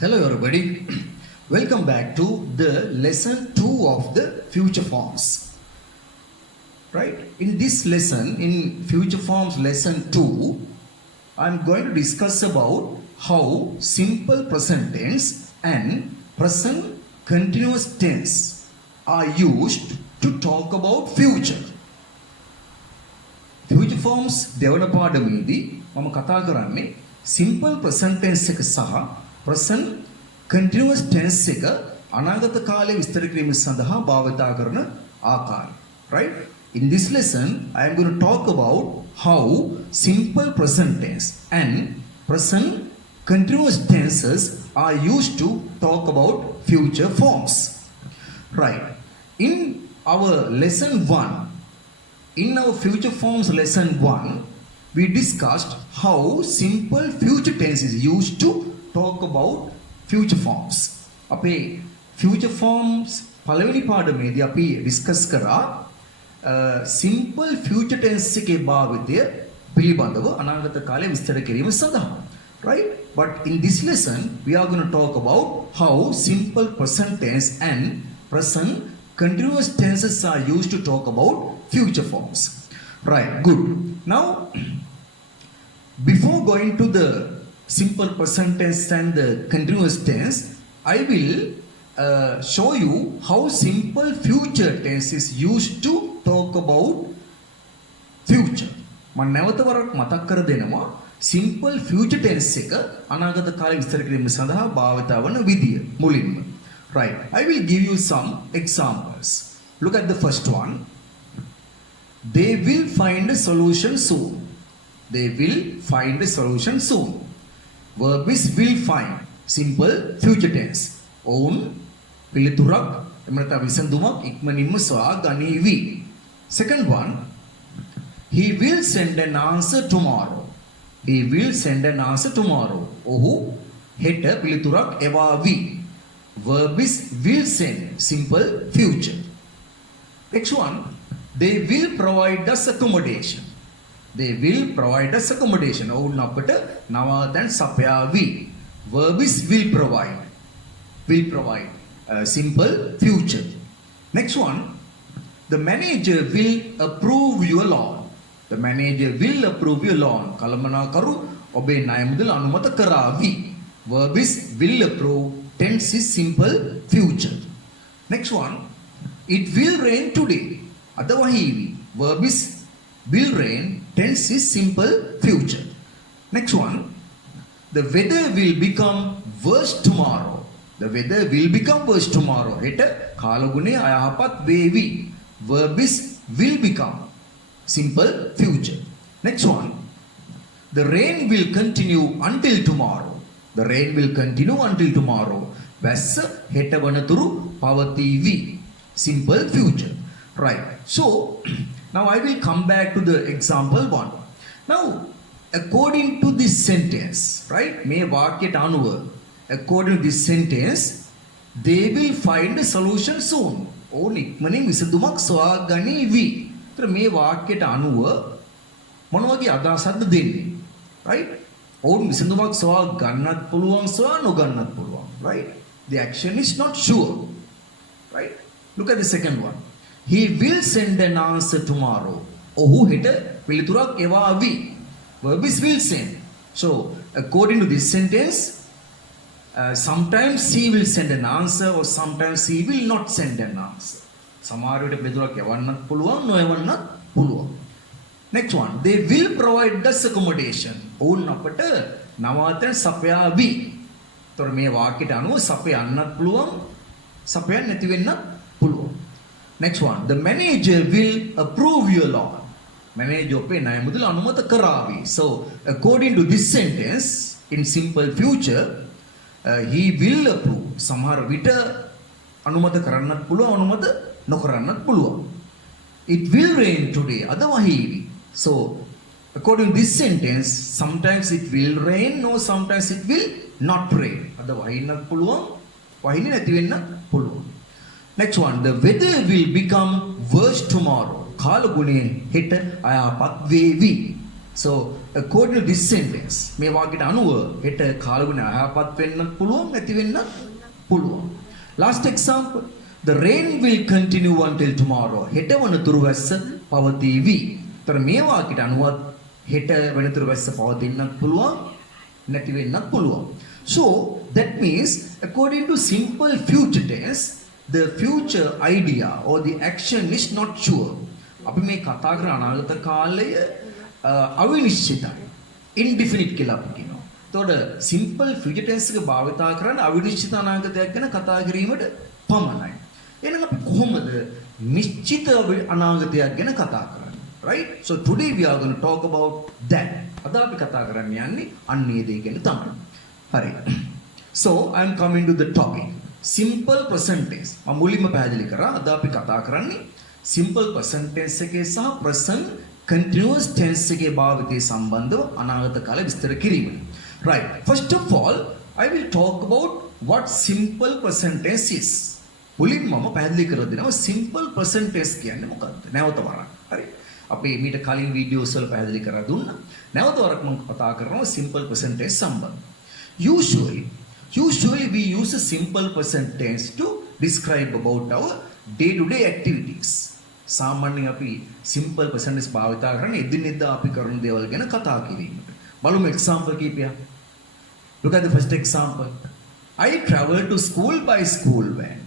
Hello everybody, welcome back to the lesson 2 of the future forms. Right, in this lesson, in future forms lesson 2, I'm going to discuss about how simple present tense and present continuous tense are used to talk about future. Future forms develop ආඩමේදී මම කතා කරන්නේ simple present tense එක සහ present continuous tense එක අනාගත කාලයේ විස්තර කිරීම සඳහා භාවිත කරන ආකාරය. Right? In this lesson, I am going to talk about how simple present tense and present continuous tenses are used to talk about future forms. Right. In our lesson 1, in our future forms lesson 1, we discussed how simple future tense is used to talk about future forms. අපේ future forms පළවෙනි පාඩමේදී අපි discuss කරා simple future tense එකේ භාවිතය පිළිබඳව අනාගත කාලයේ විස්තර කිරීම සඳහා. Right? But in this lesson, we are going to talk about how simple present tense and present continuous tenses are used to talk about future forms. Right, good. Now, before going to the simple present tense and the continuous tense, I will show you how simple future tense is used to talk about future. මම නැවත වරක් මතක් කර දෙනවා simple future tense එක අනාගත කාලේ විස්තර කිරීම සඳහා භාවිත වන විදිය මුලින්ම. Right, I will give you some examples. Look at the first one. They will find a solution soon. They will find a solution soon. Verb is will find. Simple future tense. ඔවුන් පිළිතුරක් එමෙන්නත විසඳුමක් ඉක්මනින්ම සොයා ගනීවි. Second one. He will send an answer tomorrow. He will send an answer tomorrow. ඔහු හෙට පිළිතුරක් එවාවි. Verb is will send. Simple future. Next one. They will provide us accommodation. They will provide us accommodation. ඔවුන් අපට නවාතැන් සපයාවි. Verb is will provide. Will provide. Simple future. Next one. The manager will approve your loan. The manager will approve your loan. කළමනාකරු ඔබේ ණය මුදල අනුමත කරાવી. Verb is will approve. Tense is simple future. Next one. It will rain today. Adavahivi. Verb is will rain. Tense is simple future. Next one. The weather will become worse tomorrow. The weather will become worse tomorrow. හෙට කාලගුණය අයහපත් වේවි. Verb is will become. Simple future. Next one. The rain will continue until tomorrow. The rain will continue until tomorrow. වැස්ස හෙට වනතුරු පවතිවි. Simple future. Right. So, now I will come back to the example 1. Now, according to this sentence, right? මේ වාක්‍යයට අනුව, according to this sentence, they will find a solution soon. ඕන ඉක්මනින් විසඳුමක් සොයා ගනීවි. ඒතර මේ වාක්‍යයට අනුව මොන වගේ අදහසක්ද දෙන්නේ? Right? ඕන විසඳුමක් සොයා ගන්නත් පුළුවන් සොයා නොගන්නත් පුළුවන්. Right? The action is not sure. Right? Look at the second one. He will send an answer tomorrow. ඔහු හෙට පිළිතුරක් එවාවි. Verb is will send. So, according to this sentence, sometimes he will send an answer or sometimes he will not send an answer. සමහර විට පිළිතුරක් එවන්නත් පුළුවන් නොඑවන්නත් පුළුවන්. Next one. They will provide us accommodation. ඔවුන් අපට නවාතැන් සපයාවි. තොර මේ වාක්‍යයට අනුව සපයන්නත් පුළුවන් සපයන්න නැති වෙන්නත් පුළුවන්. Next one. The manager will approve your loan. Manager ඔබේ ණය මුදල අනුමත කරાવી. So, according to this sentence, in simple future, he will approve. සමහර විට අනුමත කරන්නත් පුළුවන් අනුමත නොකරන්නත් පුළුවන්. It will rain today. අදවහිවි. So, according to this sentence, sometimes it will rain, no, sometimes it will not rain. අදවහින්නත් පුළුවන්, වහින්නේ නැති වෙන්නත් පුළුවන්. Next one. The weather will become worse tomorrow. කාලගුණය හෙට අයහපත් වේවි. So according to this sentence මේ වාක්‍යයට අනුව හෙට කාලගුණ අයහපත් වෙන්නත් පුළුවන් නැති වෙන්නත් පුළුවන්. Last example, the rain will continue until tomorrow. හෙට වනතුරු වැස්ස පවතීවි. ତර මේ වාක්‍යයට අනුව හෙට වනතුරු වැස්ස පවතින්නත් පුළුවන් නැති වෙන්නත් පුළුවන්. So that means according to simple future tense, the future idea or the action is not sure. අපි මේ කතා කරන අනාගත කාලය අවිනිශ්චිතයි. indefinite කියලා අපි කියනවා. එතකොට simple future tense එක භාවිතා කරන්නේ අවිනිශ්චිත අනාගතයක් ගැන කතා කිරීමට පමණයි. එහෙනම් අපි කොහොමද නිශ්චිත අනාගතයක් ගැන කතා කරන්නේ? Right? So today we are going to talk about that. අද අපි කතා කරන්න යන්නේ අන්න ඒ දේ ගැන තමයි. හරි. So I am coming to the topic. Simple present tense. මම මුලින්ම පැහැදිලි කරා අද අපි කතා කරන්නේ simple present tense එකේ සහ present continuous tense එකේ භාවිතය සම්බන්ධව අනාගත කාල විස්තර කිරීම. Right. First of all, I will talk about what simple present tense is. මුලින්ම මම පැහැදිලි කරලා දෙනවා simple present tense කියන්නේ මොකක්ද? නැවත වරක්. හරි. අපි මීට කලින් වීඩියෝස් වල පැහැදිලි කරලා දුන්නා. නැවත වරක් මම කතා කරනවා simple present tense සම්බන්ධව. Usually we use a simple present tense to describe about our day-to-day activities. සාමාන්‍යයෙන් අපි simple present tense භාවිතා කරන්නේ එදිනෙදා අපි කරන දේවල් ගැන කතා කිරීමට. බලමු example කීපයක්. Look at the first example. I travel to school by school van.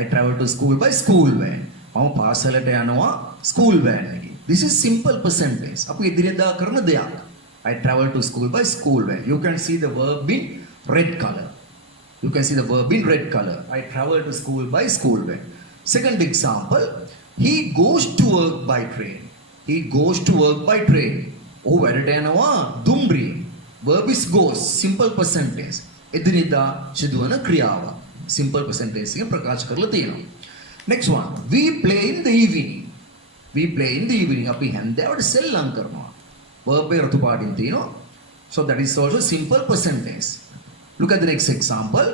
I travel to school by school van. මම පාසලට යනවා school van එකේ. This is simple present tense. අපි එදිනෙදා කරන දෙයක්. I travel to school by school van. You can see the verb in red color. You can see the verb in red color. I travel to school by school van. Second example, he goes to work by train. He goes to work by train. Oh, වැඩට යනවා දුම්රිය. Verb is goes. Simple present tense. එදිනෙදා සිදුවන ක්‍රියාව. Simple present tense එක ප්‍රකාශ කරලා තියෙනවා. Next one, we play in the evening. We play in the evening. අපි හැන්දෑවට සෙල්ලම් කරනවා. Verb එක රතු පාටින් තියෙනවා. So that is also simple present tense. Look at the next example.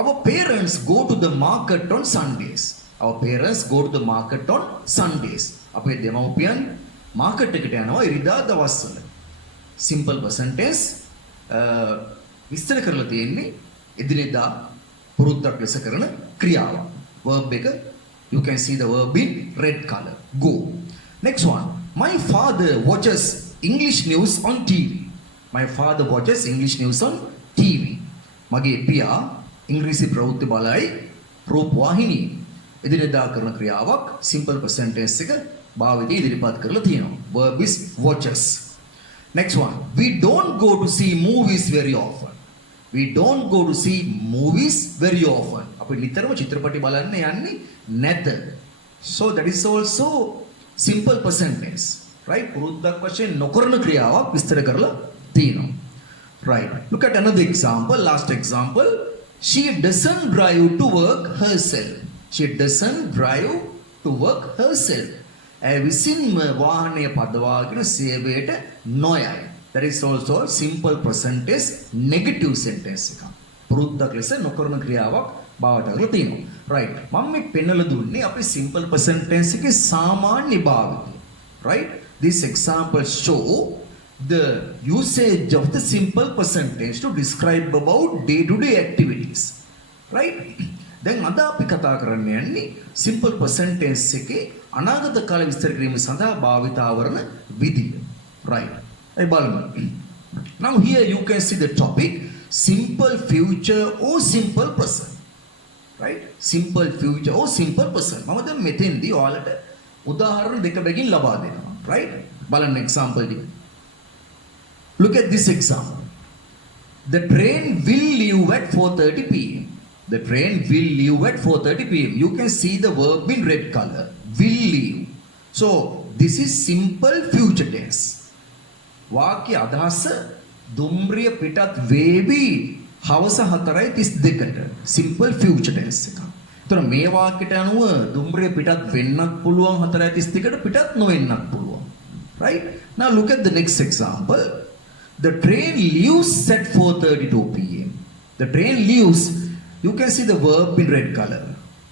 Our parents go to the market on Sundays. Our parents go to the market on Sundays. අපේ දෙමව්පියන් මාකට් එකට යනවා ඉරිදා දවස්වල. Simple present tense විස්තර කරලා තියෙන්නේ එදිනෙදා පුරුද්දක් ලෙස කරන ක්‍රියාව. Verb එක you can see the verb in red color. Go. Next one. My father watches English news on TV. My father watches English news on TV. මගේ පියා ඉංග්‍රීසි ප්‍රවෘත්ති බලයි රූපවාහිනී. එදිනෙදා කරන ක්‍රියාවක් simple present tense එක භාවිතය ඉදිරිපත් කරලා තියෙනවා. Verb is watches. Next one. We don't go to see movies very often. We don't go to see movies very often. අපි නිතරම චිත්‍රපටි බලන්න යන්නේ නැත. So that is also simple present tense. Right? පුරුද්දක් වශයෙන් නොකරන ක්‍රියාවක් විස්තර කරලා තියෙනවා. Right. Look at another example. Last example. She doesn't drive to work herself. She doesn't drive to work herself. විසින්ම වාහනය පදවාගෙන සේවයට නොයයි. That is also a simple present tense negative sentence එකක්. පුරුද්දක් ලෙස නොකරන ක්‍රියාවක් බවට කරලා තියෙනවා. Right. මම මේ පෙන්නලා දුන්නේ අපි simple present tense එකේ සාමාන්‍ය භාවිතය. Right. This example show the usage of the simple present tense to describe about day-to-day activities. Right? දැන් අද අපි කතා කරන්න යන්නේ simple present tense එකේ අනාගත කාල විස්තර කිරීම සඳහා භාවිතා වන විදිය. Right. ඒ බලමු. Now here you can see the topic simple future or simple present. Right? Simple future or simple present. මම දැන් මෙතෙන්දී ඔයාලට උදාහරණ දෙක බැගින් ලබා දෙනවා. Right? බලන්න example ටික. Look at this example. The train will leave at 4:30 p.m. The train will leave at 4:30 p.m. You can see the verb in red color. Will leave. So this is simple future tense. වාක්‍ය අදහස දුම්රිය පිටත් වේවි හවස 4:32ට. Simple future tense එක. එතන මේ වාක්‍යයට අනුව දුම්රිය පිටත් වෙන්නත් පුළුවන් 4:32ට පිටත් නොවෙන්නත් පුළුවන්. Right? Now look at the next example. The train leaves at 4:32 p.m. The train leaves. You can see the verb in red color.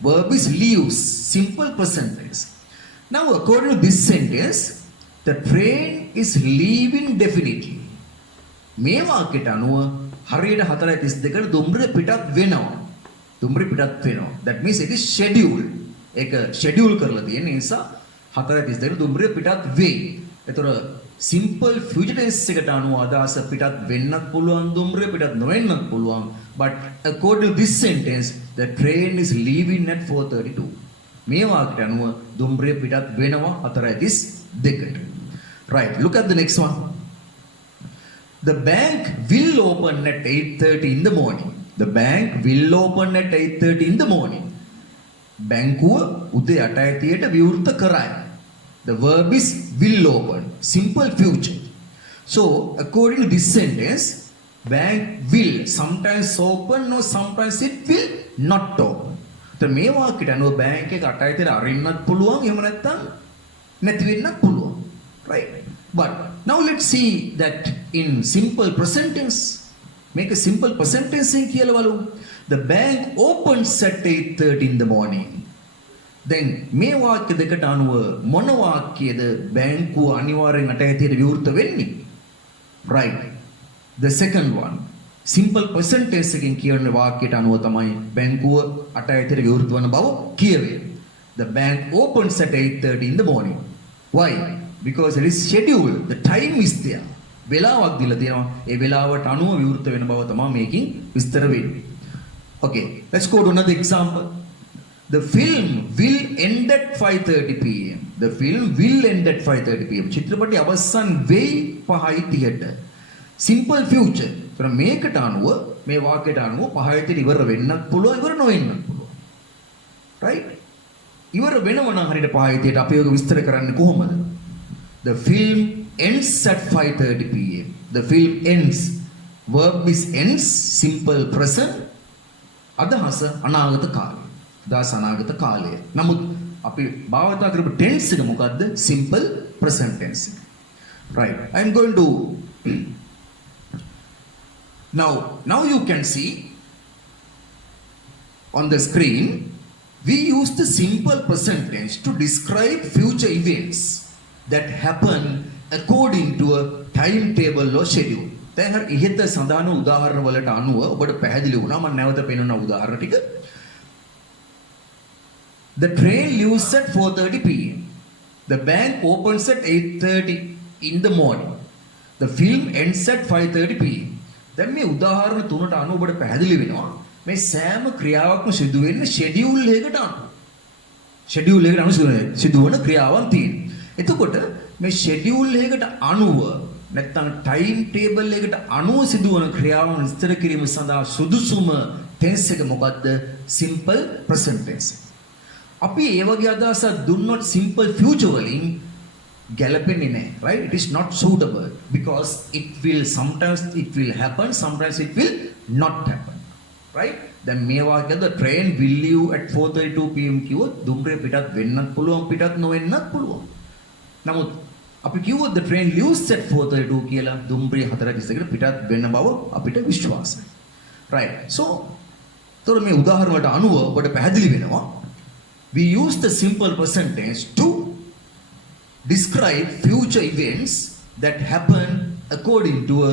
Verb is leaves. Simple present tense. Now according to this sentence, the train is leaving definitely. මේ වාක්‍යයට අනුව හරියට 4:32ට දුම්රිය පිටත් වෙනවා. දුම්රිය පිටත් වෙනවා. That means it is scheduled. ඒක schedule කරලා තියෙන නිසා 4:32ට දුම්රිය පිටත් වෙයි. ඒතර simple future tense එකට අනුව අදහස පිටත් වෙන්නත් පුළුවන් දුම්රිය පිටත් නොවෙන්නත් පුළුවන්. But according to this sentence, the train is leaving at 4:32. මේ වාක්‍යයට අනුව දුම්රිය පිටත් වෙනවා 4:32ට. Right, look at the next one. The bank will open at 8:30 in the morning. The bank will open at 8:30 in the morning. බැංකුව උදේ 8:30ට විවෘත කරයි. The verb is will open. Simple future. So, according to this sentence, bank will sometimes open or sometimes it will not open. So, මේ වාක්‍යයට අනුව බැංක් එක 8:30ට අරින්නත් පුළුවන් එහෙම නැත්නම් නැති වෙන්නත් පුළුවන්. Right? But now let's see that in simple present tense. Make a simple present tense කියලා බලමු. The bank opens at 8:30 in the morning. Then මේ වාක්‍ය දෙකට අනුව මොන වාක්‍යයද බැංකුව අනිවාර්යෙන් 8:30ට විවෘත වෙන්නේ? Right. The second one. Simple present tense එකෙන් කියන වාක්‍යයට අනුව තමයි බැංකුව 8:30ට විවෘත වන බව කියවේ. The bank opens at 8:30 in the morning. Why? Because it is scheduled. The time is there. වෙලාවක් දීලා තියෙනවා. ඒ වෙලාවට අනුව විවෘත වෙන බව තමයි මේකෙන් විස්තර වෙන්නේ. Okay, let's go to another example. The film will end at 5:30 p.m. The film will end at 5:30 p.m. චිත්‍රපටය අවසන් වෙයි 5:30ට. Simple future. ඒතර මේකට අනුව මේ වාක්‍යයට අනුව 5:30ට ඉවර වෙන්නත් පුළුවන් ඉවර නොවෙන්නත් පුළුවන්. Right? ඉවර වෙනව නම් හරියට 5:30ට අපි ඔක විස්තර කරන්නේ කොහොමද? The film ends at 5:30 p.m. The film ends. Verb is ends. Simple present. අදහස අනාගත කාලය. අදහස අනාගත කාලය. නමුත් අපි භාවිතා කරපු tense එක මොකද්ද? Simple present tense. Right. I am going to now you can see on the screen we use the simple present tense to describe future events that happen according to a timetable or schedule. දැන් හරි ඉහත සඳහන් උදාහරණ වලට අනුව ඔබට පැහැදිලි වුණා මම නැවත පෙන්වන උදාහරණ ටික. The train leaves at 4:30 p.m. The bank opens at 8:30 in the morning. The film ends at 5:30 p.m. දැන් මේ උදාහරණ තුනට අනුව ඔබට පැහැදිලි වෙනවා මේ සෑම ක්‍රියාවක්ම සිදු වෙන්නේ ෂෙඩියුල් එකකට අනුව. ෂෙඩියුල් එකකට අනුව සිදුවන ක්‍රියාවන් තියෙනවා. එතකොට මේ ෂෙඩියුල් එකකට අනුව නැත්නම් ටයිම් ටේබල් එකට අනුව සිදුවන ක්‍රියාවන් විස්තර කිරීම සඳහා සුදුසුම ටෙන්ස් එක මොකද්ද? Simple present tense. අපි ඒ වගේ අදහසක් දුන්නොත් සිම්පල් ෆියුචර් වලින් ගැලපෙන්නේ නැහැ. right? It is not suitable because it will happen, sometimes it will not happen. right? දැන් මේ වාක්‍යද train will leave at 4:32 pm කිව්වොත් දුම්රිය පිටත් වෙන්නත් පුළුවන් පිටත් නොවෙන්නත් පුළුවන්. නමුත් අපි කිව්වොත් the train leaves at 4:32 කියලා දුම්රිය 4:32කට පිටත් වෙන බව අපිට විශ්වාසයි. right? so තොර මේ උදාහරණ වලට අනුව ඔබට පැහැදිලි වෙනවා we use the simple present tense to describe future events that happen according to a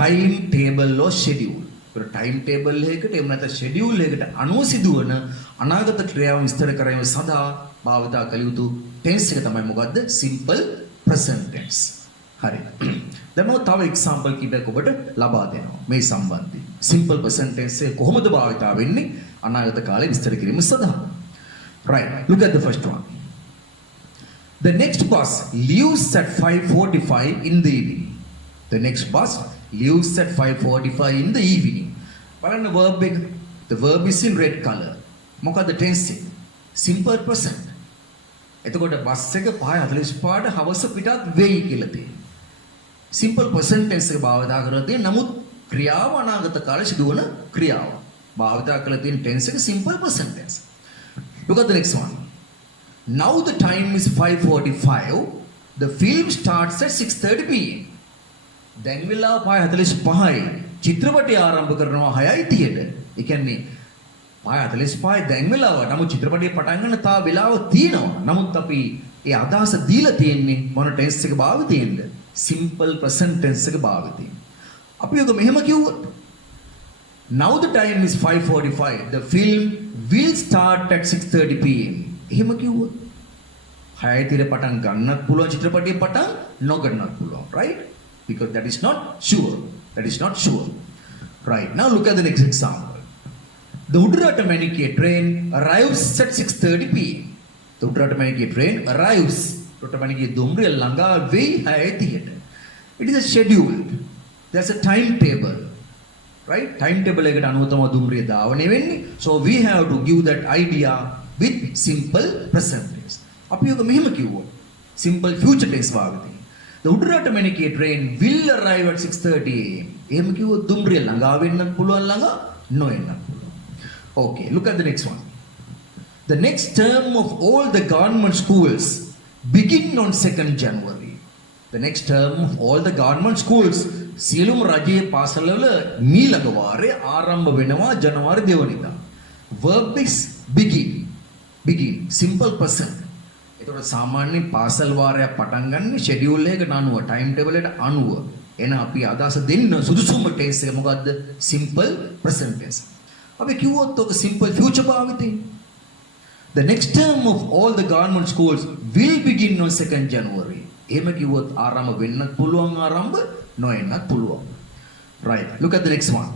timetable or schedule. Time table එකකට එහෙම නැත්නම් ෂෙඩියුල් එකකට අනුව සිදුවන අනාගත ක්‍රියාවන් විස්තර කිරීම සඳහා භාවිතා කළ යුතු ටෙන්ස් එක තමයි මොකද්ද? Simple present tense. හරි. දැන් මම තව එක්සැම්පල් කීපයක් ඔබට ලබා දෙනවා මේ සම්බන්ධයෙන්. සිම්පල් ප්‍රසන්ට් ටෙන්ස් එක කොහොමද භාවිතා වෙන්නේ අනාගත කාලේ විස්තර කිරීම සඳහා. right, look at the first one. The next bus leaves at 5:45 in the evening. The next bus leaves at 5:45 in the evening. බලන්න verb එක. The verb is in red color. මොකද tense එක? Simple present. එතකොට බස් එක 5:45ට හවස පිටත් වෙයි කියලා තියෙනවා. Simple present tense එක භාවිතා කරලා තියෙන නමුත් ක්‍රියාව අනාගත කාලේ සිදුවන ක්‍රියාව. භාවිතා කරලා තියෙන tense එක simple present tense. Look at the next one. Now the time is 5:45. The film starts at 6:30 p.m. දැන් වෙලාව 5:45යි. චිත්‍රපටය ආරම්භ කරනවා 6:30ට. ඒ කියන්නේ 5:45යි දැන් වෙලාව. නමුත් චිත්‍රපටය පටන් ගන්න තා වෙලාව තියෙනවා. නමුත් අපි ඒ අදහස දීලා තියෙන්නේ මොන ටෙන්ස් එක භාවිතයෙන්ද? simple present tense එක භාවිතයෙන්. අපි ඔක මෙහෙම කිව්වොත් now the time is 5:45 the film will start at 6:30 pm. එහෙම කිව්වොත් 6:00 පටන් ගන්නත් පුළුවන් චිත්‍රපටියේ පටන් නොගන්නත් පුළුවන්, right? Because that is not sure. That is not sure. Right. Now look at the next example. The Udarata Manikia train arrives at 6:30 pm. The Udarata Manikia train arrives. Udarata Manikia Dumriya Langa Way High Theatre. It is a scheduled. There's a timetable. Right? Timetable eකට අනුව තමයි දුම්රිය ධාවනය වෙන්නේ. So we have to give that idea with simple present tense. අපි ඔක මෙහෙම කිව්වොත් simple future tense භාවිතයි. The Udarata Manikia train will arrive at 6:30 am. එහෙම කිව්වොත් දුම්රිය ළඟා වෙන්නත් පුළුවන් ළඟා නොවෙන්නත් පුළුවන්. Okay, look at the next one. The next term of all the government schools begin on 2nd January. The next term of all the government schools සියලුම රජයේ පාසල්වල මීළඟ වාරයේ ආරම්භ වෙනවා ජනවාරි 2 වෙනිදා. Verb is begin. Begin. Simple present. ඒතකොට සාමාන්‍යයෙන් පාසල් වාරයක් පටන් ගන්න ෂෙඩියුල් එකකට අනුව ටයිම් ටේබල් එකට අනුව එන අපි අදහස දෙන්න සුදුසුම ටෙන්ස් එක මොකද්ද? Simple present tense. අපි කිව්වොත් ඔක simple future භාවිතේ. The next term of all the government schools will begin on 2nd January. එහෙම කිව්වොත් ආරම්භ වෙන්නත් පුළුවන් ආරම්භ නොවෙන්නත් පුළුවන්. Right. Look at the next one.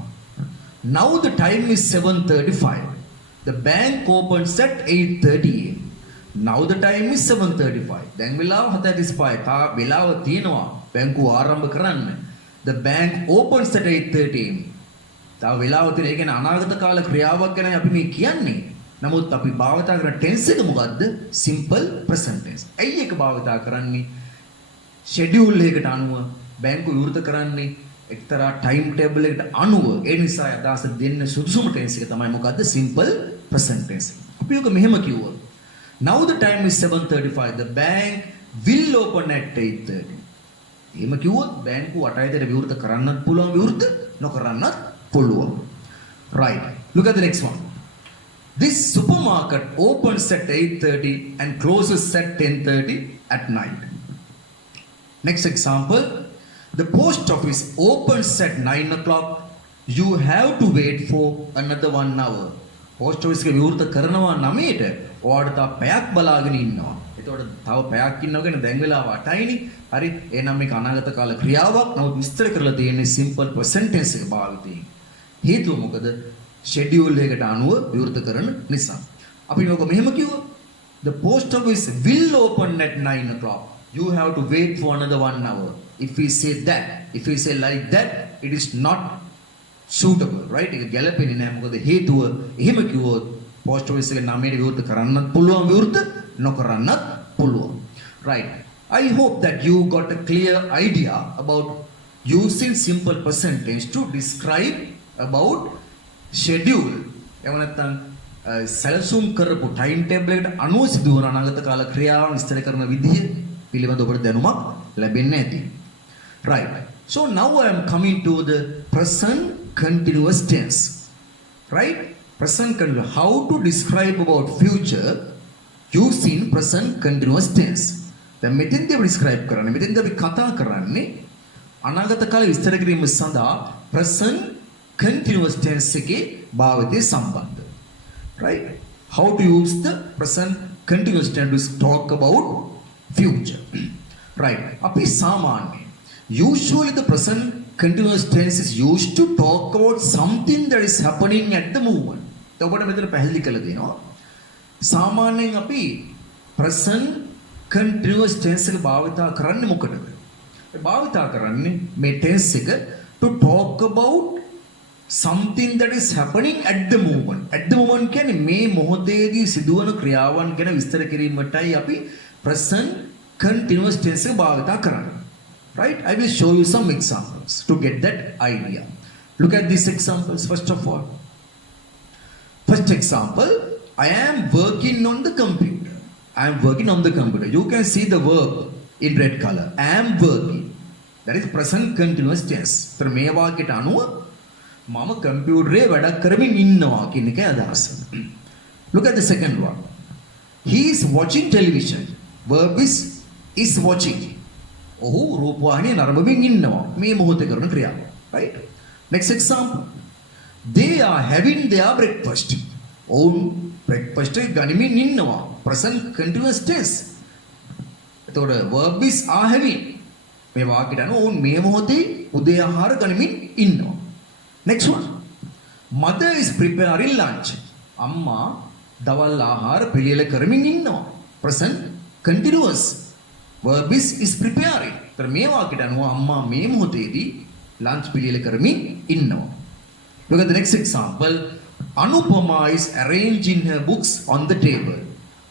Now the time is 7:35. The bank opens at 8:30 am. Now the time is 7:35. දැන් වෙලාව 7:35. තා වෙලාව තියෙනවා බැංකුව ආරම්භ කරන්න. The bank opens at 8:30 am. තා වෙලාව තියෙන. ඒ කියන්නේ අනාගත කාල ක්‍රියාවක් ගැන අපි මේ කියන්නේ. නමුත් අපි භාවිතා කරන ටෙන්ස් එක මොකද්ද? Simple present tense. ඇයි ඒක භාවිතා කරන්නේ? ෂෙඩියුල් එකකට අනුව බැංකුව විවෘත කරන්නේ එක්තරා ටයිම් ටේබල් එකකට අනුව. ඒ නිසා අදහස දෙන්න සුදුසුම ටෙන්ස් එක තමයි මොකද්ද? Simple present tense. අපි ඔක මෙහෙම කිව්වොත් now the time is 7:35. The bank will open at 8:30. එහෙම කිව්වොත් බැංකුව 8:30ට විවෘත කරන්නත් පුළුවන් විවෘත නොකරන්නත් පුළුවන්. Right. Look at the next one. This supermarket opens at 8:30 and closes at 10:30 at night. Next example. The post office opens at 9 o'clock. You have to wait for another 1 hour. Post office එක විවෘත කරනවා 9ට. ඔයාලට තව පැයක් බලාගෙන ඉන්නවා. එතකොට තව පැයක් ඉන්නවා කියන්නේ දැන් වෙලාව 8යිනේ. හරි. එහෙනම් මේක අනාගත කාල ක්‍රියාවක්. නමුත් විස්තර කරලා තියෙන්නේ simple present tense එක භාවිතයෙන්. හේතුව මොකද? ෂෙඩියුල් එකකට අනුව විවෘත කරන නිසා. අපි මේක මෙහෙම කිව්වොත් the post office will open at 9 o'clock. You have to wait for another 1 hour. If we say that, if we say like that, it is not suitable, right? ඒක ගැලපෙන්නේ නැහැ. මොකද හේතුව එහෙම කිව්වොත් post office එක 9ට විවෘත කරන්නත් පුළුවන් විවෘත නොකරන්නත් පුළුවන්. Right. I hope that you got a clear idea about using simple present tense to describe about schedule. එහෙම නැත්නම් සැලසුම් කරපු ටයිම් ටේබල් එකට අනුව සිදුවන අනාගත කාල ක්‍රියාවන් විස්තර කරන විදිහ පිළිබඳව ඔබට දැනුමක් ලැබෙන්න ඇති. Right. So now I am coming to the present continuous tense. Right? Present continuous. How to describe about future using present continuous tense. දැන් මෙතෙන්දී අපි describe කරන්නේ මෙතෙන්දී අපි කතා කරන්නේ අනාගත කාල විස්තර කිරීම සඳහා present continuous tense එකේ භාවිතය සම්බන්ධ. Right? How to use the present continuous tense to talk about future. Right. අපි සාමාන්‍යයෙන් usually the present continuous tense is used to talk about something that is happening at the moment. ඔබට මෙතන පැහැදිලි කරලා දෙනවා. සාමාන්‍යයෙන් අපි present continuous tense එක භාවිතා කරන්නේ මොකටද? ඒ භාවිතා කරන්නේ මේ tense එක to talk about something that is happening at the moment. At the moment කියන්නේ මේ මොහොතේදී සිදුවන ක්‍රියාවන් ගැන විස්තර කිරීමටයි අපි present continuous tense එක භාවිතා කරන්නේ. Right? I will show you some examples to get that idea. Look at these examples first of all. First example, I am working on the computer. I am working on the computer. You can see the verb in red color. I am working. That is present continuous tense. तर මේ වාක්‍යයට අනුව මම කම්පියුටරේ වැඩ කරමින් ඉන්නවා කියන එකයි අදහස. Look at the second one. He is watching television. verb is watching. ඔහු රූපවාහිනිය නරඹමින් ඉන්නවා. මේ මොහොතේ කරන ක්‍රියාව. right? Next example. They are having their breakfast. ඔවුන් breakfast එක ගනිමින් ඉන්නවා. present continuous tense. එතකොට verb are having. මේ වාක්‍යයට අනුව ඔවුන් මේ මොහොතේ උදේ ආහාර ගනිමින් ඉන්නවා. Next one. Mother is preparing lunch. අම්මා දවල් ආහාර පිළියෙල කරමින් ඉන්නවා. present continuous. verb is preparing. ඒතර මේ වාක්‍යයට අනුව අම්මා මේ මොහොතේදී lunch පිළියෙල කරමින් ඉන්නවා. Look at the next example. Anupama is arranging her books on the table.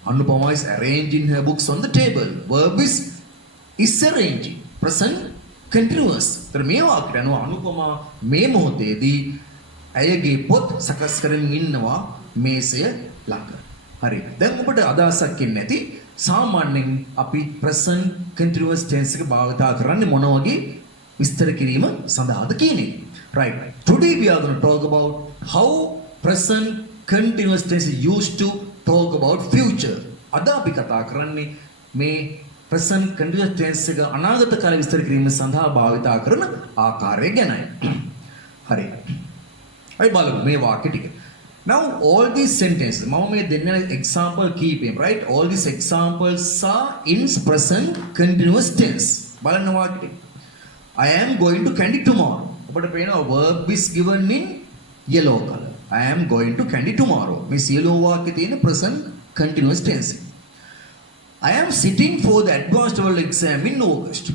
Anupama is arranging her books on the table. verb is arranging. present continuous. ඒතර මේ වාක්‍යයට අනුව අනුපමා මේ මොහොතේදී ඇයගේ පොත් සකස් කරමින් ඉන්නවා මේසය ළඟ. හරි. දැන් ඔබට අදහසක් එන්නේ නැති සාමාන්‍යයෙන් අපි present continuous tense එක භාවිත කරන්නේ මොන වගේ විස්තර කිරීම සඳහාද කියන එක. Right. Today we are going to talk about how present continuous tense is used to talk about future. අද අපි කතා කරන්නේ මේ present continuous tense එක අනාගත කාල විස්තර කිරීම සඳහා භාවිත කරන ආකාරය ගැනයි. හරි. අපි බලමු මේ වාක්‍ය ටික. Now all these sentences මම මේ දෙන්න example කීපෙම right all these examples are in present continuous tense. බලන්න වාක්‍ය ටික. I am going to Kandy tomorrow. ඔබට පේනවා verb is given in yellow color. I am going to Kandy tomorrow. මේ සියලු වාක්‍ය තියෙන present continuous tense. I am sitting for the advanced level exam in August.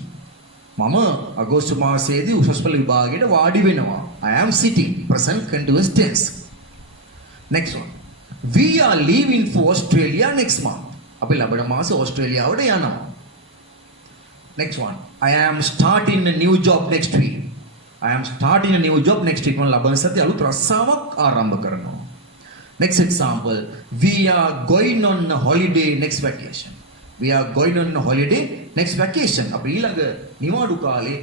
මම අගෝස්තු මාසයේදී උසස් පෙළ විභාගයට වාඩි වෙනවා. I am sitting present continuous tense. Next one. We are leaving for Australia next month. අපි ලබන මාසේ ඕස්ට්‍රේලියාවට යනවා. Next one. I am starting a new job next week. I am starting a new job next week. මම ලබන සතියේ අලුත් රස්සාවක් ආරම්භ කරනවා. Next example. We are going on a holiday next vacation. We are going on a holiday next vacation. අපි ඊළඟ නිවාඩු කාලේ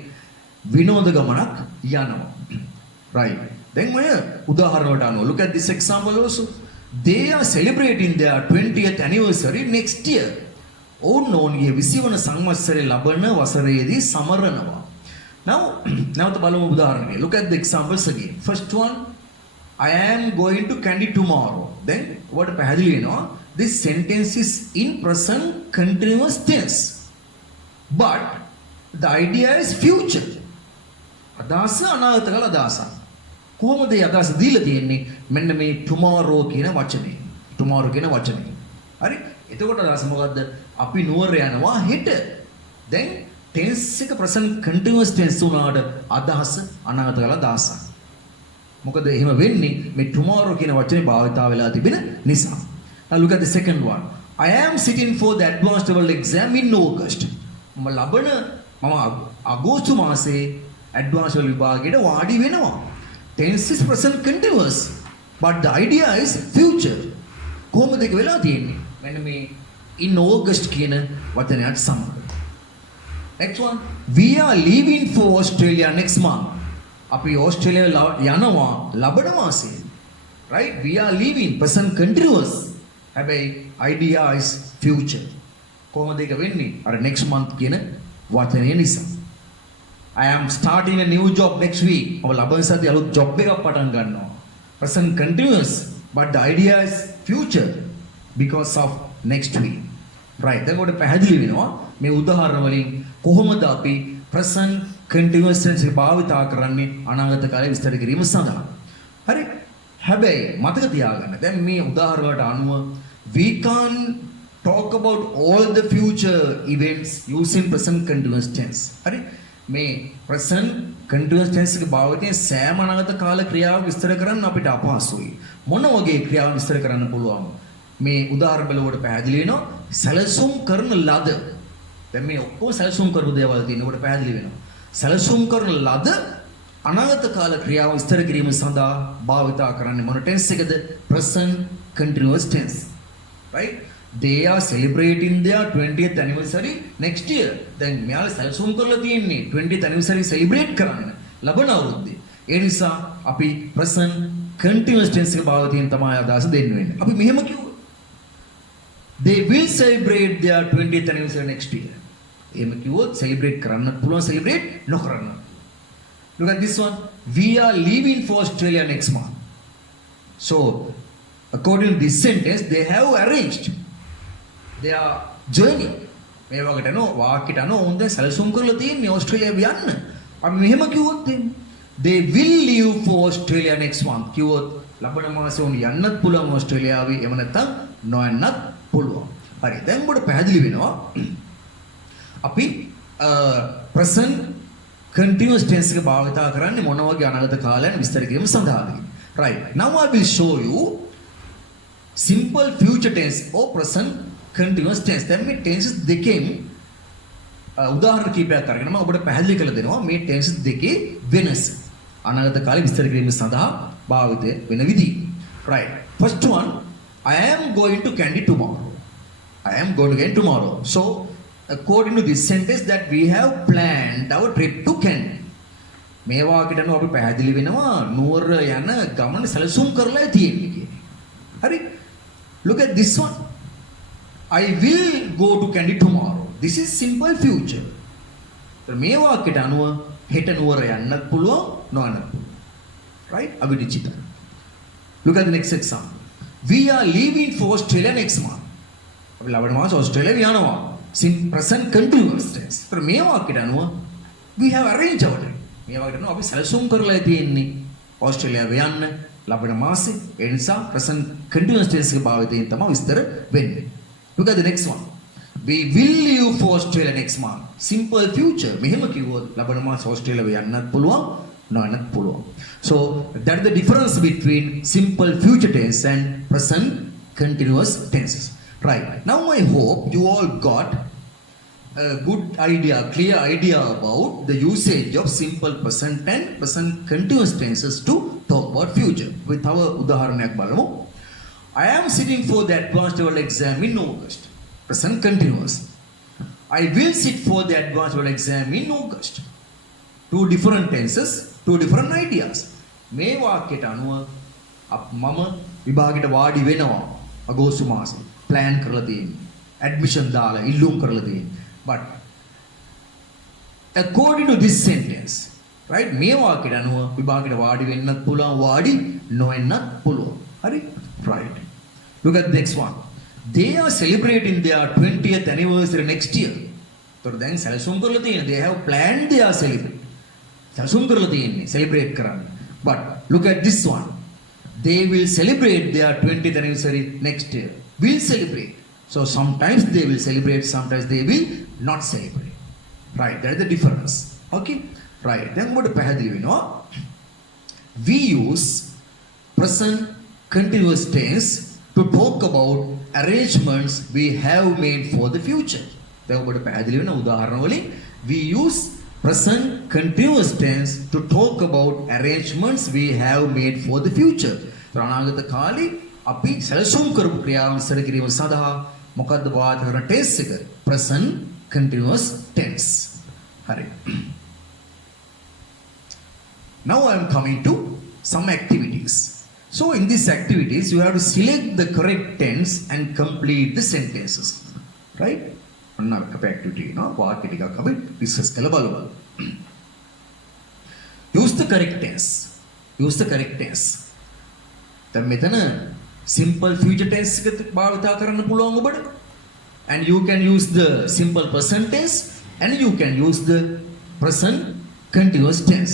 විනෝද ගමනක් යනවා. Right. දැන් ඔය උදාහරණවලට අනුව look at this example also. They are celebrating their 20th anniversary next year. ඔවුන් ඔවුන්ගේ 20 වන සංවත්සරය ලබන වසරේදී සමරනවා. Now නැවත බලමු උදාහරණය. Look at the examples again. First one. I am going to Kandy tomorrow. Then what පැහැදිලි වෙනවා this sentence is in present continuous tense. But the idea is future. අදහස අනාගත කාල අදහසක්. කොහොමද මේ අදහස දීලා තියෙන්නේ? මෙන්න මේ tomorrow කියන වචනේ. tomorrow කියන වචනේ. හරි? එතකොට අදහස මොකද්ද? අපි නුවර යනවා හෙට. දැන් tense එක present continuous tense උනාට අදහස අනාගත කාල අදහසක්. මොකද එහෙම වෙන්නේ මේ tomorrow කියන වචනේ භාවිතා වෙලා තිබෙන නිසා. Now look at the second one. I am sitting for the advanced level exam in August. මම අගෝස්තු මාසේ advanced level විභාගයට වාඩි වෙනවා. Tense is present continuous, but the idea is future. කොහොමද ඒක වෙලා තියෙන්නේ? මෙන්න මේ in August කියන වචනයට සමග. Next one. We are leaving for Australia next month. අපි ඕස්ට්‍රේලියාව යනවා ලබන මාසයේ. Right? We are leaving present continuous. හැබැයි idea is future. කොහොමද ඒක වෙන්නේ? අර next month කියන වචනය නිසා. I am starting a new job next week. ඔබ ලබන සතියේ අලුත් job එකක් පටන් ගන්නවා. Present continuous, but the idea is future because of next week. Right. දැන් ඔබට පැහැදිලි වෙනවා මේ උදාහරණ වලින් කොහොමද අපි present continuous tense එක භාවිතා කරන්නේ අනාගත කාලේ විස්තර කිරීම සඳහා. හරි? හැබැයි මතක තියාගන්න. දැන් මේ උදාහරණ වලට අනුව we can talk about all the future events using present continuous tense. හරි? මේ present continuous tense එක භාවිතයෙන් සෑම අනාගත කාල ක්‍රියාවක් විස්තර කරන්න අපිට අපහසුයි. මොන වගේ ක්‍රියාවක් විස්තර කරන්න පුළුවන්? මේ උදාහරණ බලවට පැහැදිලි වෙනවා සැලසුම් කරන ලද. දැන් මේ ඔක්කොම සැලසුම් කරපු දේවල් තියෙන කොට පැහැදිලි වෙනවා. සැලසුම් කරන ලද අනාගත කාල ක්‍රියාව විස්තර කිරීම සඳහා භාවිතා කරන්නේ මොන ටෙන්ස් එකද? present continuous tense. Right? They are celebrating their 20th anniversary next year. දැන් මෙයාලා සැලසුම් කරලා තියෙන්නේ 20th anniversary celebrate කරන්න ලබන අවුරුද්දේ. ඒ නිසා අපි present continuous tense එක භාවිතයෙන් තමයි අදහස දෙන්න වෙන්නේ. අපි මෙහෙම කිව්වා. they will celebrate their 20th anniversary next year. එහෙම කිව්වොත් celebrate කරන්නත් පුළුවන්, celebrate නොකරන්නත්. Look at this one. We are leaving for Australia next month. So, according to this sentence, they have arranged their journey. මේ වගේට නෝ වාක්‍යයට අනුව උන්ද සැලසුම් කරලා තියෙන්නේ ඕස්ට්‍රේලියාව යන්න. අපි මෙහෙම කිව්වොත් they will leave for Australia next month. කිව්වොත් ලබන මාසේ උන් යන්නත් පුළුවන් ඕස්ට්‍රේලියාවේ. එහෙම නැත්නම් නොයන්නත් පුළුවන්. හරි. දැන් ඔබට පැහැදිලි වෙනවා අපි present continuous tense එක භාවිතා කරන්නේ මොන වගේ අනාගත කාලයන් විස්තර කිරීම සඳහාද? Right. Now I will show you simple future tense or present continuous tense. දැන් මේ tenses දෙකෙන් උදාහරණ කීපයක් අරගෙන මම ඔබට පැහැදිලි කරලා දෙනවා මේ tenses දෙකේ වෙනස. අනාගත කාලේ විස්තර කිරීම සඳහා භාවිත වෙන විදිහ. Right. First one, I am going to Kandy tomorrow. I am going to Kandy tomorrow. So according to this sentence that we have planned our trip to Kandy. මේ වාක්‍යයට අනුව අපි පැහැදිලි වෙනවා නුවර යන ගමන සැලසුම් කරලා තියෙන්නේ කියන්නේ. හරි? Look at this one. I will go to Kandy tomorrow. This is simple future. මේ වාක්‍යයට අනුව හෙට නුවර යන්නත් පුළුවන් නොයන්නත් පුළුවන්. Right? අවිනිශ්චිත. Look at the next example. We are leaving for Australia next month. අපි ලබන මාස ඕස්ට්‍රේලියාව යනවා. Present continuous tense. මේ වාක්‍යයට අනුව we have arranged our trip. මේ වාක්‍යයට අනුව අපි සැලසුම් කරලා තියෙන්නේ ඕස්ට්‍රේලියාව යන්න ලබන මාසේ. ඒ නිසා present continuous tense එක භාවිතයෙන් තමයි විස්තර වෙන්නේ. Look at the next one. We will leave for Australia next month. Simple future. මෙහෙම කිව්වොත් ලබන මාස ඕස්ට්‍රේලියාව යන්නත් පුළුවන් නොයන්නත් පුළුවන්. So that is the difference between simple future tense and present continuous tenses. Right. Now I hope you all got a good idea, clear idea about the usage of simple present and present continuous tenses to talk about future. With our උදාහරණයක් බලමු. I am sitting for the advanced level exam in August. Present continuous. I will sit for the advanced level exam in August. Two different tenses, two different ideas. මේ වාක්‍යයට අනුව මම විභාගයට වාඩි වෙනවා අගෝස්තු මාසේ. plan කරලා තියෙන්නේ. admission දාලා ඉල්ලුම් කරලා තියෙන්නේ. But according to this sentence, right? මේ වාක්‍යයට අනුව විභාගයට වාඩි වෙන්නත් පුළුවන් වාඩි නොවෙන්නත් පුළුවන්. හරි? Right. Look at the next one. They are celebrating their 20th anniversary next year. So දැන් සැලසුම් කරලා තියෙන්නේ. They have planned their celebration. සැලසුම් කරලා තියෙන්නේ celebrate කරන්න. But look at this one. They will celebrate their 20th anniversary next year. Will celebrate. So sometimes they will celebrate, sometimes they will not celebrate. Right, that is the difference. Okay? Right. Then what පැහැදිලි වෙනවා. We use present continuous tense to talk about arrangements we have made for the future. දැන් ඔබට පැහැදිලි වෙන උදාහරණ වලින් we use present continuous tense to talk about arrangements we have made for the future. අනාගත කාලේ අපි සැලසුම් කරපු ක්‍රියාවන් ඉස්සර කිරීම සඳහා මොකද්ද වාද කරන ටෙන්ස් එක? present continuous tense. හරි. Now I am coming to some activities. So in these activities you have to select the correct tense and complete the sentences. Right? අන්න අපේ activity නවා වාක්‍ය ටිකක් අපි discuss කරලා බලමු. Use the correct tense. Use the correct tense. දැන් මෙතන simple future tense එක භාවිතා කරන්න පුළුවන් ඔබට. And you can use the simple present tense and you can use the present continuous tense.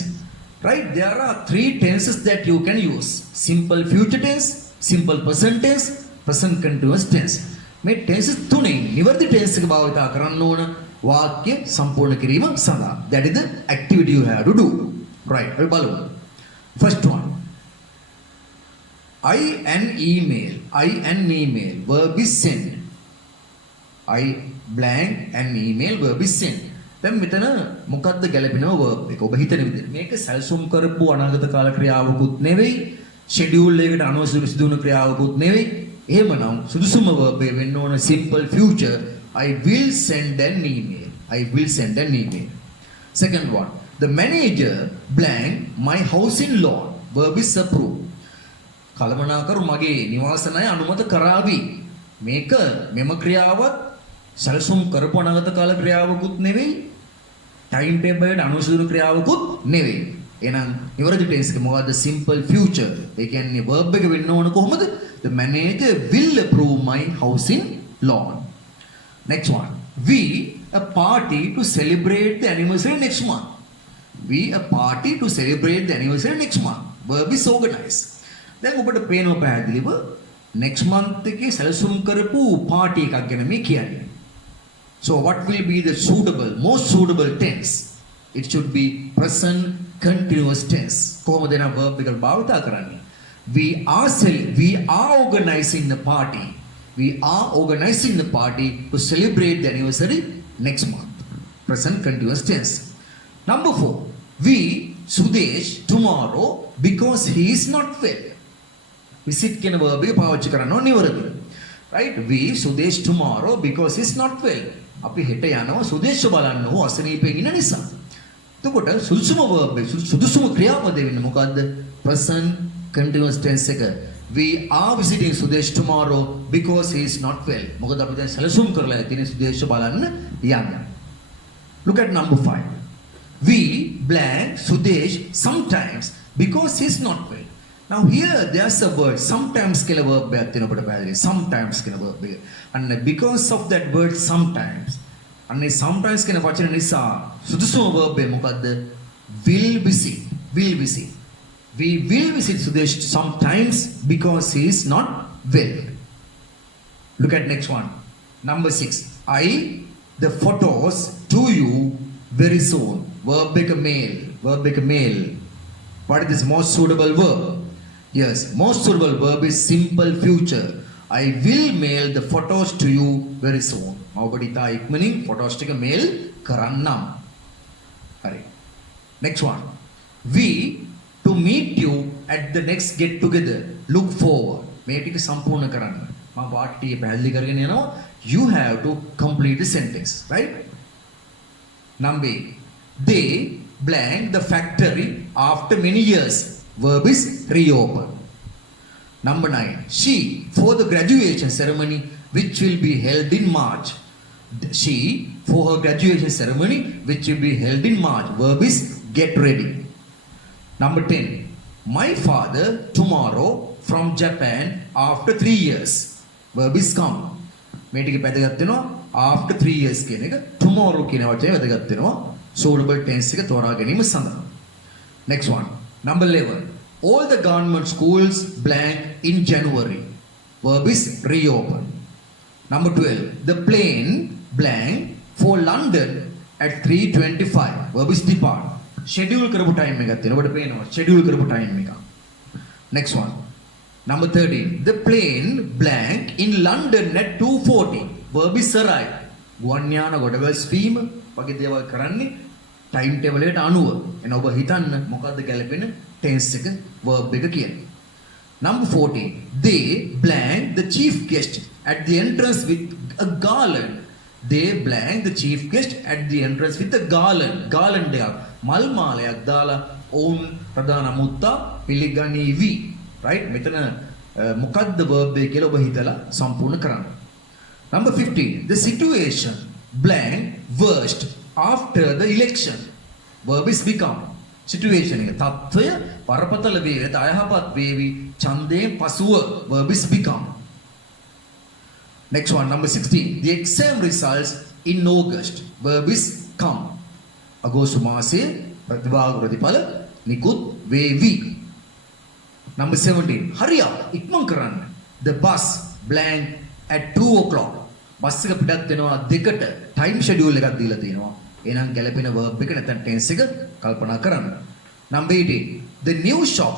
Right? There are three tenses that you can use. Simple future tense, simple present tense, present continuous tense. මේ tenses තුනෙන් නිවැරදි tense එක භාවිතා කරන්න ඕන වාක්‍ය සම්පූර්ණ කිරීම සඳහා. That is the activity you have to do. Right? අපි බලමු. First one. I an email verb is send. I blank an email verb is send. දැන් මෙතන මොකද්ද ගැලපෙනව verb එක? ඔබ හිතන විදිහට මේක සැලසුම් කරපු අනාගත කාල ක්‍රියාවකුත් නෙවෙයි, schedule එකකට අනුව සිදු වුණු ක්‍රියාවකුත් නෙවෙයි. එහෙමනම් සුදුසුම verb එක වෙන්න ඕන simple future. I will send an email. I will send an email. Second one. The manager blank my house in loan. Verb is approved. කළමනාකරු මගේ නිවාස ණය අනුමත කරાવી. මේක මෙම ක්‍රියාවත් සැලසුම් කරපු අනාගත කාල ක්‍රියාවකුත් නෙවෙයි. ටයිම් ටේබල් එකට අනුසුදුරු ක්‍රියාවකුත් නෙවෙයි. එහෙනම් නිවැරදි ටෙන්ස් එක මොකද්ද? simple future. ඒ කියන්නේ verb එක වෙන්න ඕන කොහොමද? The manager will approve my housing loan. Next one. We a party to celebrate the anniversary next month. We a party to celebrate the anniversary next month. Verb is organize. දැන් ඔබට පේනවා පැහැදිලිව next month එකේ සැලසුම් කරපු party එකක් ගැන මේ කියන්නේ. So what will be the most suitable tense? It should be present continuous tense. කොහොමද එන verb එක භාවිත කරන්නේ? We are organizing the party. We are organizing the party to celebrate the anniversary next month. Present continuous tense. Number 4. We Sudesh tomorrow because he is not well. Visit කියන verb එක පාවිච්චි කරන්න ඕනේ නිවැරදිව. Right? We Sudesh tomorrow because he is not well. අපි හෙට යනවා සුදේශ බලන්න ඕ අසනීපයෙන් ඉන්න නිසා. එතකොට සුදුසුම verb එක සුදුසුම ක්‍රියාපදේ වෙන්නේ මොකද්ද? Present continuous tense එක. We are visiting Sudesh tomorrow because he is not well. මොකද අපි දැන් සැලසුම් කරලා තියෙන සුදේශ බලන්න යන්න. Look at number 5. We blank Sudesh sometimes because he is not well. Now here there's a word sometimes කියලා verb එකක් තියෙනවා අපිට පැහැදිලි. Sometimes කියන verb එක. And because of that word sometimes අන්නේ sometimes කියන වචන නිසා සුදුසුම verb එක මොකද්ද? will visit. We will visit Sudesh sometimes because he is not well. Look at next one. Number 6. I the photos to you very soon. Verb එක male. What is this most suitable verb? Yes, most suitable verb is simple future. I will mail the photos to you very soon. ඔබට ඉතා ඉක්මනින් photos ටික mail කරන්නම්. හරි. Next one. We to meet you at the next get together. Look forward. මේ ටික සම්පූර්ණ කරන්න. මම පාඩ ටික පැහැදිලි කරගෙන යනවා. You have to complete the sentence, right? Number 8. They blank the factory after many years. Verb is reopen. Number 9. She for the graduation ceremony which will be held in March. She for her graduation ceremony which will be held in March. Verb is get ready. Number 10. My father tomorrow from Japan after 3 years. Verb is come. මේ ටික වැදගත් වෙනවා. After 3 years කියන එක tomorrow කියන වචනේ වැදගත් වෙනවා. Suitable tense එක තෝරා ගැනීම සඳහා. Next one. Number 11. All the government schools blank in January. Verb is reopen. Number 12. The plane blank for London at 3:25. Verb is depart. Schedule කරපු time එකක් තියෙනවා. ඔබට පේනවා schedule කරපු time එක. Next one. Number 13. The plane blank in London at 2:40. Verb is arrive. ගුවන් යාන ගොඩවැස් වීම වගේ දේවල් කරන්නේ time table එකට අනුව. එන ඔබ හිතන්න මොකද්ද ගැලපෙන tense එක verb එක කියන්නේ. Number 14. They blank the chief guest at the entrance with a garland. They blank the chief guest at the entrance with a garland. Garland එකක් මල් මාලයක් දාලා ඔවුන් ප්‍රධාන මුත්තා පිළිගනීවි. right? මෙතන මොකද්ද verb එක කියලා ඔබ හිතලා සම්පූර්ණ කරන්න. Number 15. The situation blank worst after the election. Verb is become. Situation එක තත්ත්වය පරපතල වේ නැත අයහපත් වේවි ඡන්දයෙන් පසුව. Verb is become. Next one. Number 16. The exam results in August. Verb is come. අගෝස්තු මාසයේ ප්‍රතිභාග ප්‍රතිඵල නිකුත් වේවි. Number 17. hurry up ඉක්මන් කරන්න. The bus blank at 2 o'clock. Bus එක පිටත් වෙනවා 2ට. time schedule එකක් දීලා තියෙනවා. එහෙනම් ගැලපෙන verb එක නැත්නම් tense එක කල්පනා කරන්න. Number 18. The new shop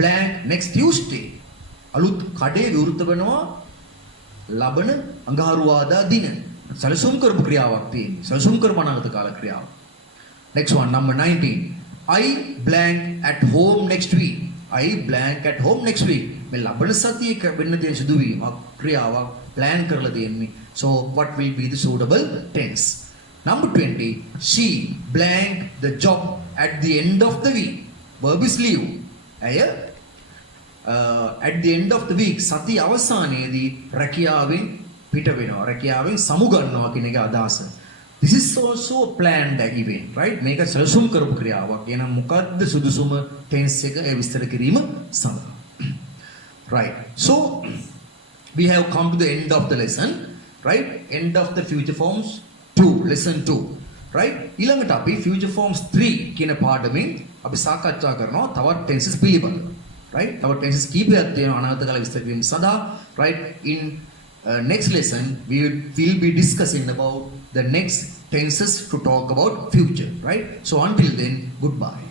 blank next Tuesday. අලුත් කඩේ විවෘත වෙනවා ලබන අඟහරුවාදා දින. සැලසුම් කරපු ක්‍රියාවක් තියෙනවා. සැලසුම් කරපු අනාගත කාල ක්‍රියාවක්. Next one. Number 19. I blank at home next week. I blank at home next week. මේ ලබන සතියේ වෙන්න තියෙන සිදුවීමක් ක්‍රියාවක් plan කරලා තියෙන්නේ. So what will be the suitable tense? Number 20. She blank the job at the end of the week. Verb is leave. ඇය at the end of the week සති අවසානයේදී රැකියාවෙන් පිට වෙනවා රැකියාවෙන් සමුගන්නවා කියන එක අදහස. This is also a planned event, right? මේක සැලසුම් කරපු ක්‍රියාවක්. එහෙනම් මොකද්ද සුදුසුම tense එක ඒ විස්තර කිරීම සඳහා. Right. So we have come to the end of the lesson, right? End of the future forms 2, lesson 2, right? ඊළඟට අපි future forms 3 කියන පාඩමෙන් අපි සාකච්ඡා කරනවා තවත් tenses පිළිබඳව, right? තවත් tenses කීපයක් තියෙනවා අනාගත කාල විස්තර කිරීම සඳහා, right? In next lesson we will be discussing about the next tenses to talk about future, right? So until then, goodbye.